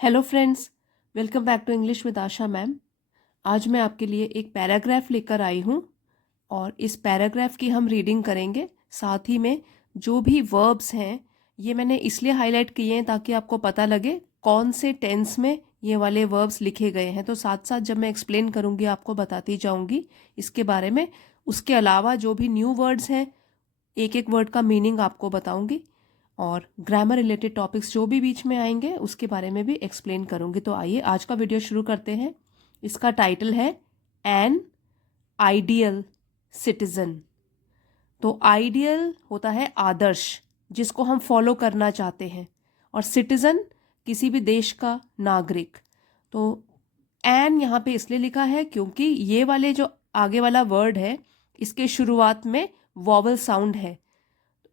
Hello friends, welcome back to English with Asha ma'am. आज मैं आपके लिए एक पैराग्राफ लेकर आई हूँ और इस पैराग्राफ की हम रीडिंग करेंगे। साथ ही में जो भी वर्ब्स हैं ये मैंने इसलिए हाईलाइट किए हैं ताकि आपको पता लगे कौन से टेंस में ये वाले वर्ब्स लिखे गए हैं। तो साथ साथ जब मैं एक्सप्लेन करूँगी आपको बताती जाऊँगी इसके बारे में। उसके अलावा जो भी न्यू वर्ड्स हैं एक एक वर्ड का मीनिंग आपको बताऊँगी और ग्रामर रिलेटेड टॉपिक्स जो भी बीच में आएंगे उसके बारे में भी एक्सप्लेन करूंगी। तो आइए आज का वीडियो शुरू करते हैं। इसका टाइटल है एन आइडियल सिटीजन। तो आइडियल होता है आदर्श, जिसको हम फॉलो करना चाहते हैं, और सिटीजन किसी भी देश का नागरिक। तो एन यहाँ पे इसलिए लिखा है क्योंकि ये वाले जो आगे वाला वर्ड है इसके शुरुआत में वॉवल साउंड है।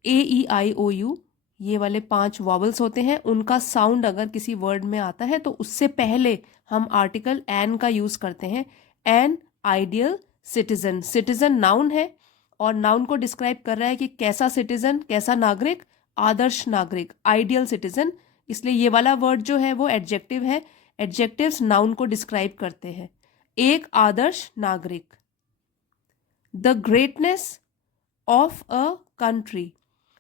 AEIOU ये वाले 5 वॉवल्स होते हैं, उनका साउंड अगर किसी वर्ड में आता है तो उससे पहले हम आर्टिकल एन का यूज करते हैं। N ideal citizen, citizen noun है और नाउन को डिस्क्राइब कर रहा है कि कैसा सिटीजन, कैसा नागरिक, आदर्श नागरिक, आइडियल सिटीजन। इसलिए ये वाला वर्ड जो है वो एडजेक्टिव है। एडजेक्टिव्स नाउन को डिस्क्राइब करते हैं। एक आदर्श नागरिक। The greatness of a country.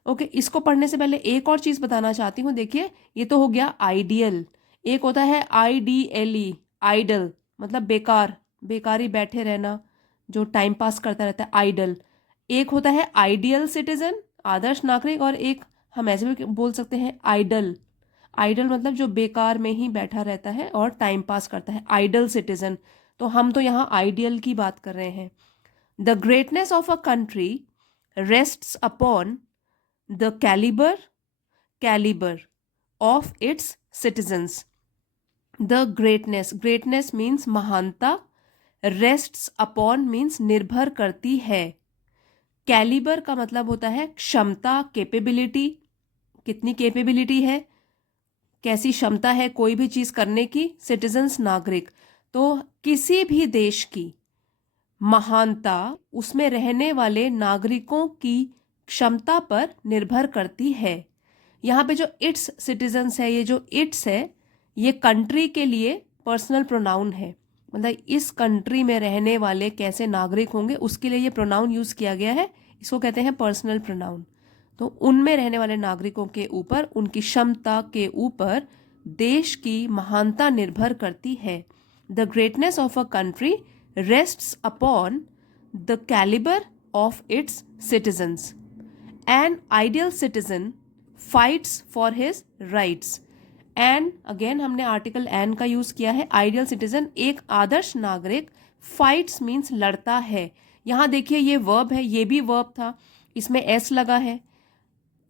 Okay, इसको पढ़ने से पहले एक और चीज बताना चाहती हूँ। देखिए, ये तो हो गया आइडियल। एक होता है IDLE, आइडल मतलब बेकार, बेकारी बैठे रहना, जो टाइम पास करता रहता है, आइडल। एक होता है आइडियल सिटीजन, आदर्श नागरिक, और एक हम ऐसे भी बोल सकते हैं आइडल। आइडल मतलब जो बेकार में ही बैठा रहता है और टाइम पास करता है, आइडल सिटीजन। तो हम तो यहाँ आइडियल की बात कर रहे हैं। The greatness of a country rests upon the caliber of its citizens. The greatness means महानता, rests upon means निर्भर करती है, कैलिबर का मतलब होता है क्षमता, कैपेबिलिटी, कितनी कैपेबिलिटी है, कैसी क्षमता है कोई भी चीज करने की। सिटीजन्स नागरिक, तो किसी भी देश की महानता उसमें रहने वाले नागरिकों की क्षमता पर निर्भर करती है। यहाँ पे जो इट्स सिटीजन्स है, ये जो इट्स है ये कंट्री के लिए पर्सनल प्रोनाउन है। मतलब इस कंट्री में रहने वाले कैसे नागरिक होंगे उसके लिए ये प्रोनाउन यूज किया गया है। इसको कहते हैं पर्सनल प्रोनाउन। तो उनमें रहने वाले नागरिकों के ऊपर, उनकी क्षमता के ऊपर देश की महानता निर्भर करती है। The greatness of a country rests upon the caliber of its citizens. An ideal citizen fights for his rights. And again हमने आर्टिकल एन का यूज किया है। आइडियल सिटीजन, एक आदर्श नागरिक, फाइट्स मीन्स लड़ता है। यहाँ देखिए ये वर्ब है, ये भी वर्ब था, इसमें एस लगा है,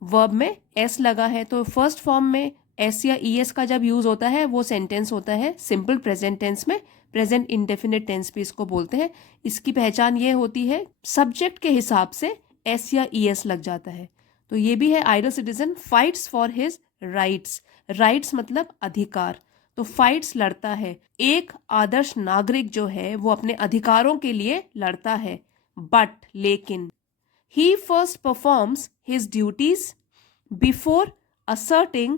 वर्ब में एस लगा है। तो फर्स्ट फॉर्म में एस या ES का जब यूज होता है वो सेंटेंस होता है सिंपल प्रेजेंट टेंस में, प्रेजेंट इंडेफिनिट टेंस भी इसको बोलते हैं। इसकी पहचान ये होती है सब्जेक्ट के हिसाब से एस या ES लग जाता है। तो ये भी है ideal citizen fights for his rights. Rights मतलब अधिकार, तो फाइट्स लड़ता है। एक आदर्श नागरिक जो है वो अपने अधिकारों के लिए लड़ता है। बट लेकिन he first performs his duties before asserting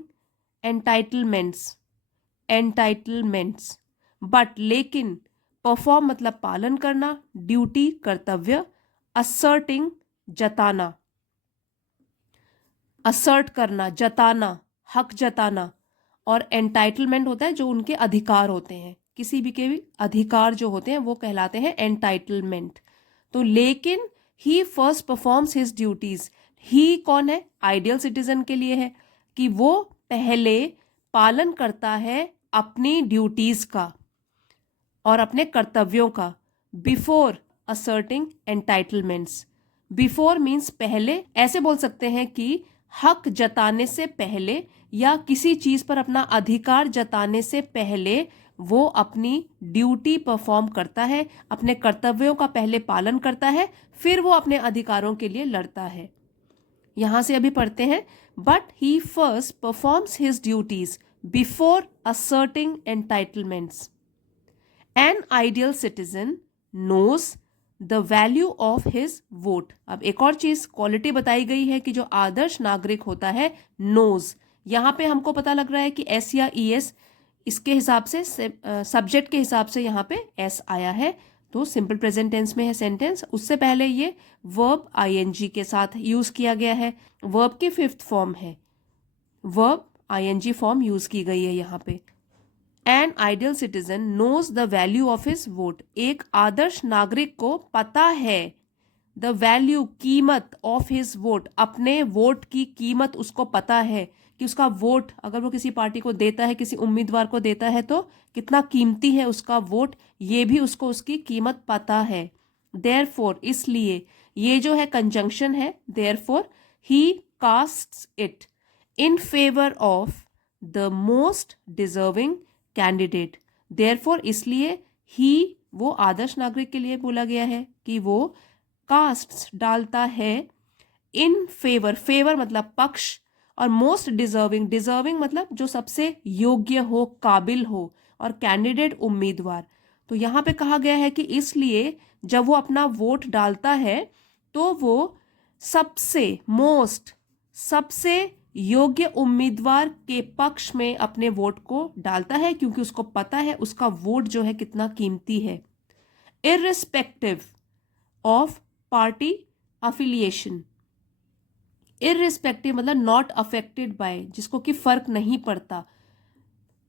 entitlements. But लेकिन, परफॉर्म मतलब पालन करना, ड्यूटी कर्तव्य, asserting जताना, assert करना, जताना, हक जताना, और एंटाइटलमेंट होता है जो उनके अधिकार होते हैं। किसी भी के भी अधिकार जो होते हैं वो कहलाते हैं एंटाइटलमेंट। तो लेकिन ही फर्स्ट परफॉर्म्स हिज ड्यूटीज। ही कौन है? आइडियल सिटीजन के लिए है कि वो पहले पालन करता है अपनी ड्यूटीज का और अपने कर्तव्यों का। Before asserting entitlements. Before means पहले, ऐसे बोल सकते हैं कि हक जताने से पहले या किसी चीज पर अपना अधिकार जताने से पहले वो अपनी ड्यूटी परफॉर्म करता है, अपने कर्तव्यों का पहले पालन करता है, फिर वो अपने अधिकारों के लिए लड़ता है। यहां से अभी पढ़ते हैं, but he first performs his duties before asserting entitlements. An ideal citizen knows the value of his vote. अब एक और चीज क्वालिटी बताई गई है कि जो आदर्श नागरिक होता है, नोज। यहां पे हमको पता लग रहा है कि एस या ES इसके हिसाब से सब्जेक्ट के हिसाब से यहाँ पे एस आया है, तो सिंपल प्रेजेंट टेंस में है सेंटेंस। उससे पहले ये वर्ब आईएनजी के साथ यूज किया गया है, वर्ब की फिफ्थ फॉर्म है, वर्ब आईएनजी फॉर्म यूज की गई है यहाँ पे। An ideal citizen knows the value of his vote, एक आदर्श नागरिक को पता है द वैल्यू, कीमत, ऑफ हिज वोट, अपने वोट की कीमत उसको पता है कि उसका वोट अगर वो किसी पार्टी को देता है, किसी उम्मीदवार को देता है तो कितना कीमती है उसका वोट, ये भी उसको उसकी कीमत पता है। देयरफॉर, इसलिए, ये जो है कंजंक्शन है, therefore he castes it in favour of the most deserving candidate. Therefore, इसलिए, ही, वो आदर्श नागरिक के लिए बोला गया है कि वो कास्ट्स डालता है इन फेवर, फेवर मतलब पक्ष, और मोस्ट डिजर्विंग, डिजर्विंग मतलब जो सबसे योग्य हो, काबिल हो, और कैंडिडेट उम्मीदवार। तो यहाँ पे कहा गया है कि इसलिए जब वो अपना वोट डालता है तो वो सबसे मोस्ट, सबसे योग्य उम्मीदवार के पक्ष में अपने वोट को डालता है, क्योंकि उसको पता है उसका वोट जो है कितना कीमती है। Irrespective of party affiliation, irrespective मतलब नॉट अफेक्टेड बाय, जिसको कि फर्क नहीं पड़ता,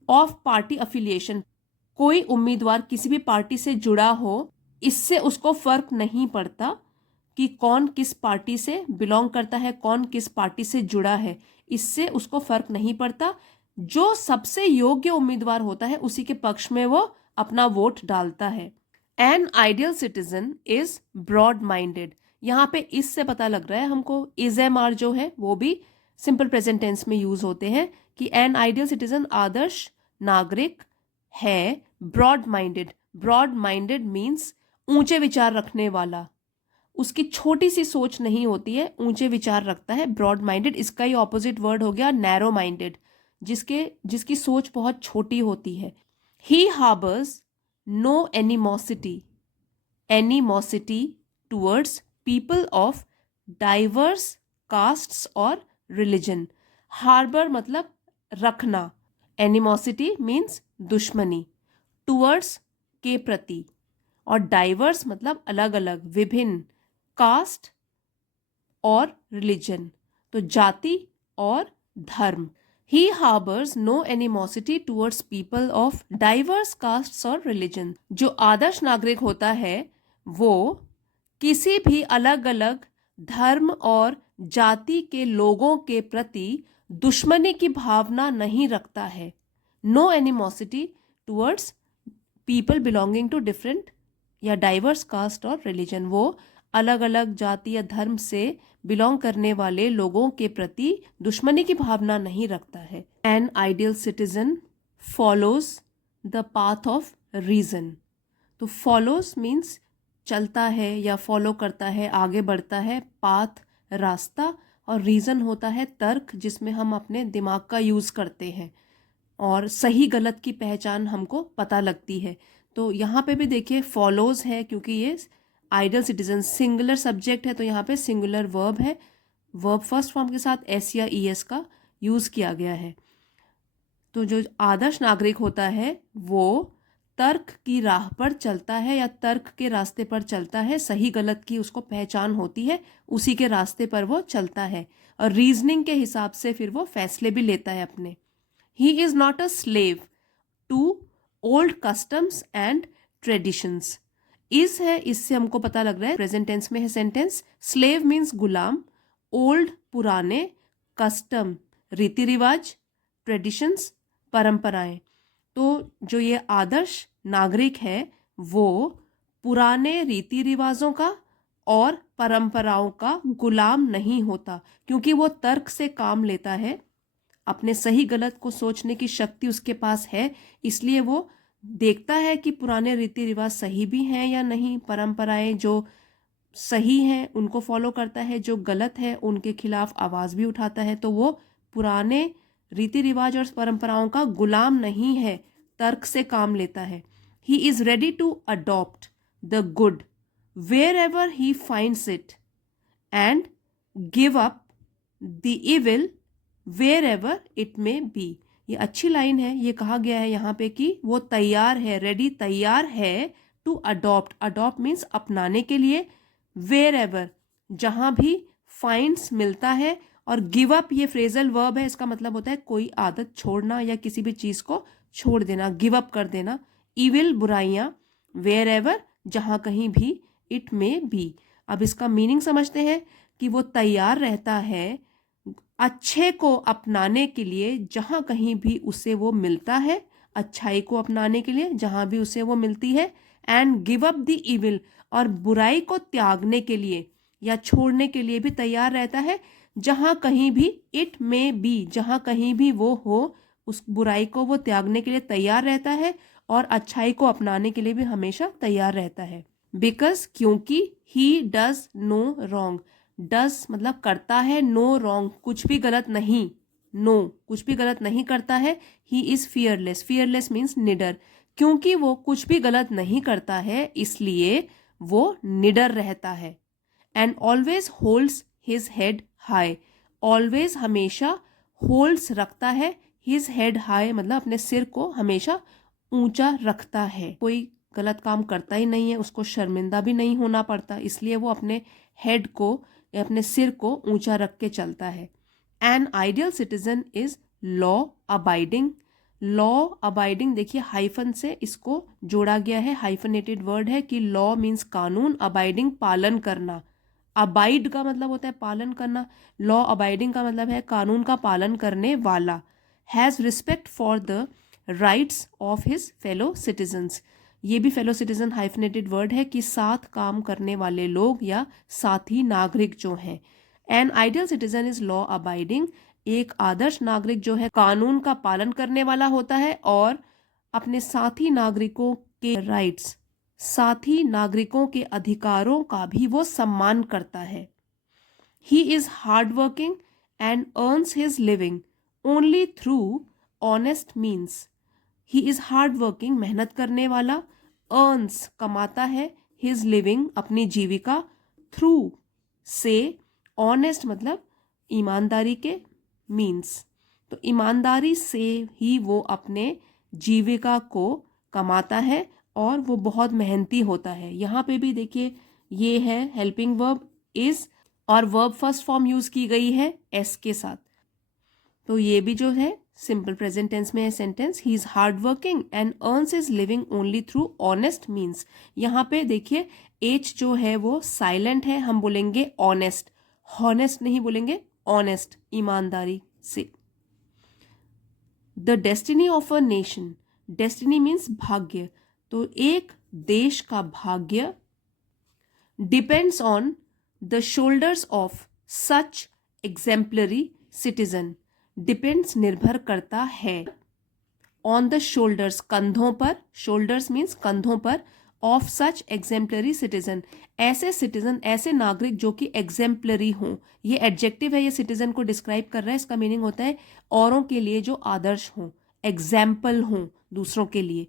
ऑफ पार्टी अफिलिएशन, कोई उम्मीदवार किसी भी पार्टी से जुड़ा हो, इससे उसको फर्क नहीं पड़ता कि कौन किस पार्टी से बिलोंग करता है, कौन किस पार्टी से जुड़ा है, इससे उसको फर्क नहीं पड़ता। जो सबसे योग्य उम्मीदवार होता है उसी के पक्ष में वो अपना वोट डालता है। An ideal citizen is broad minded, यहाँ पे इससे पता लग रहा है हमको, इज एम आर जो है वो भी सिंपल प्रेजेंट टेंस में यूज होते हैं कि एन आइडियल सिटीजन आदर्श नागरिक है broad minded. Broad minded means ऊंचे विचार रखने वाला, उसकी छोटी सी सोच नहीं होती है, ऊंचे विचार रखता है, ब्रॉड माइंडेड। इसका ही ऑपोजिट वर्ड हो गया नैरो माइंडेड, जिसकी सोच बहुत छोटी होती है। He harbours no animosity towards people of diverse castes और रिलीजन। हार्बर मतलब रखना, एनिमोसिटी मीन्स दुश्मनी, टूवर्ड्स के प्रति, और डाइवर्स मतलब अलग अलग, विभिन्न, कास्ट और रिलीजन तो जाति और धर्म। He harbors no animosity towards people of diverse castes or religion. जो आदर्श नागरिक होता है वो किसी भी अलग अलग धर्म और जाति के लोगों के प्रति दुश्मनी की भावना नहीं रखता है। No animosity towards people belonging to different या डाइवर्स कास्ट और रिलीजन, वो अलग अलग जाति या धर्म से बिलोंग करने वाले लोगों के प्रति दुश्मनी की भावना नहीं रखता है। An ideal citizen follows the path of reason, तो फॉलोज मीन्स चलता है या फॉलो करता है, आगे बढ़ता है, पाथ रास्ता, और रीजन होता है तर्क, जिसमें हम अपने दिमाग का यूज करते हैं और सही गलत की पहचान हमको पता लगती है। तो यहाँ पे भी देखिए फॉलोज है, क्योंकि ये आइडियल सिटीजन सिंगुलर सब्जेक्ट है तो यहाँ पे सिंगुलर वर्ब है, वर्ब फर्स्ट फॉर्म के साथ एस या ई एस का यूज किया गया है। तो जो आदर्श नागरिक होता है वो तर्क की राह पर चलता है या तर्क के रास्ते पर चलता है, सही गलत की उसको पहचान होती है, उसी के रास्ते पर वो चलता है और रीजनिंग के हिसाब से फिर वो फैसले भी लेता है अपने। He is not a slave to old customs and traditions. Is है, इससे हमको पता लग रहा है प्रेजेंट टेंस में है सेंटेंस। स्लेव मीन्स गुलाम, ओल्ड पुराने, कस्टम रीति रिवाज, ट्रेडिशंस परंपराएं। तो जो ये आदर्श नागरिक है वो पुराने रीति रिवाजों का और परंपराओं का गुलाम नहीं होता, क्योंकि वो तर्क से काम लेता है, अपने सही गलत को सोचने की शक्ति उसके पास है, इसलिए वो देखता है कि पुराने रीति रिवाज सही भी हैं या नहीं, परंपराएं जो सही हैं उनको फॉलो करता है, जो गलत है उनके खिलाफ आवाज भी उठाता है। तो वो पुराने रीति रिवाज और परंपराओं का गुलाम नहीं है, तर्क से काम लेता है। He is ready to adopt the good wherever he finds it and give up the evil wherever it may be. ये अच्छी लाइन है। ये कहा गया है यहाँ पे कि वो तैयार है, रेडी, तैयार है टू अडॉप्ट, अडॉप्ट मीन्स अपनाने के लिए, वेयर एवर, जहाँ भी, फाइंड्स मिलता है, और गिव अप ये फ्रेजल वर्ब है, इसका मतलब होता है कोई आदत छोड़ना या किसी भी चीज़ को छोड़ देना, गिव अप कर देना। इविल, बुराइयाँ, वेयर एवर, जहाँ कहीं भी, इट में बी। अब इसका मीनिंग समझते हैं कि वो तैयार रहता है अच्छे को अपनाने के लिए जहाँ कहीं भी उसे वो मिलता है, अच्छाई को अपनाने के लिए जहाँ भी उसे वो मिलती है, and give up the evil, और बुराई को त्यागने के लिए या छोड़ने के लिए भी तैयार रहता है जहाँ कहीं भी, इट में बी, जहाँ कहीं भी वो हो, उस बुराई को वो त्यागने के लिए तैयार रहता है और अच्छाई को अपनाने के लिए भी हमेशा तैयार रहता है। बिकॉज, क्योंकि, he does no wrong, does मतलब करता है, नो रॉन्ग कुछ भी गलत नहीं, नो कुछ भी गलत नहीं करता है। He is fearless, fearless means निडर, क्योंकि वो कुछ भी गलत नहीं करता है इसलिए वो निडर रहता है। And always holds his head high, always हमेशा, होल्ड्स रखता है, हिज हेड हाई मतलब अपने सिर को हमेशा ऊंचा रखता है। कोई गलत काम करता ही नहीं है, उसको शर्मिंदा भी नहीं होना पड़ता, इसलिए वो अपने हेड को या अपने सिर को ऊंचा रख के चलता है। An ideal citizen is law abiding, law abiding देखिए हाइफन से इसको जोड़ा गया है, हाइफनेटेड वर्ड है कि लॉ मीन्स कानून, अबाइडिंग पालन करना, अबाइड का मतलब होता है पालन करना, लॉ अबाइडिंग का मतलब है कानून का पालन करने वाला। Has respect for the rights of his fellow citizens, ये भी फेलो सिटीजन हाइफनेटेड वर्ड है कि साथ काम करने वाले लोग या साथी नागरिक जो हैं। N ideal citizen is law abiding, एक आदर्श नागरिक जो है कानून का पालन करने वाला होता है और अपने साथी नागरिकों के राइट्स, साथी नागरिकों के अधिकारों का भी वो सम्मान करता है। He is hard working and earns his living only through honest means, he is hard working मेहनत करने वाला, अर्न्स कमाता है, हिज लिविंग अपनी जीविका, थ्रू से, ऑनेस्ट मतलब ईमानदारी के, मीन्स तो ईमानदारी से ही वो अपने जीविका को कमाता है और वो बहुत मेहनती होता है। यहाँ पे भी देखिए ये है हेल्पिंग वर्ब इज और वर्ब फर्स्ट फॉर्म यूज की गई है एस के साथ, तो ये भी जो है सिंपल प्रेजेंट टेंस में है sentence, he is hard working and earns his living only through honest means. यहाँ पे देखिए एच जो है वो साइलेंट है, हम बोलेंगे ऑनेस्ट, हॉनेस्ट नहीं बोलेंगे, ऑनेस्ट ईमानदारी से। The destiny of a nation, destiny means भाग्य, तो एक देश का भाग्य depends on the shoulders of such exemplary citizen, depends निर्भर करता है, ऑन द शोल्डर्स कंधों पर, शोल्डर्स मीन्स कंधों पर, ऑफ सच एग्जेम्पलरी सिटीजन ऐसे सिटीजन, ऐसे नागरिक जो कि एग्जेम्पलरी हों, ये एडजेक्टिव है, ये सिटीजन को डिस्क्राइब कर रहा है, इसका मीनिंग होता है औरों के लिए जो आदर्श हों, एग्जाम्पल हों दूसरों के लिए।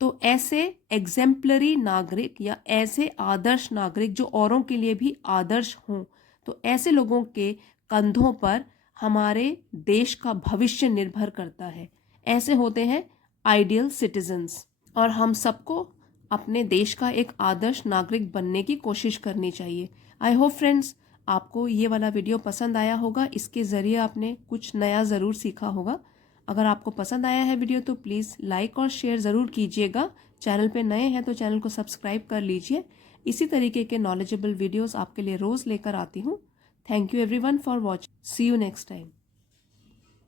तो ऐसे एग्जेम्पलरी नागरिक या ऐसे आदर्श नागरिक जो औरों के लिए भी आदर्श हों, तो ऐसे लोगों के कंधों पर हमारे देश का भविष्य निर्भर करता है, ऐसे होते हैं आइडियल सिटीजन्स। और हम सबको अपने देश का एक आदर्श नागरिक बनने की कोशिश करनी चाहिए। आई होप फ्रेंड्स आपको ये वाला वीडियो पसंद आया होगा, इसके ज़रिए आपने कुछ नया ज़रूर सीखा होगा। अगर आपको पसंद आया है वीडियो तो प्लीज़ लाइक और शेयर ज़रूर कीजिएगा। चैनल पे नए हैं तो चैनल को सब्सक्राइब कर लीजिए। इसी तरीके के नॉलेजेबल वीडियोस आपके लिए रोज़ लेकर आती हूँ। Thank you everyone for watching. See you next time.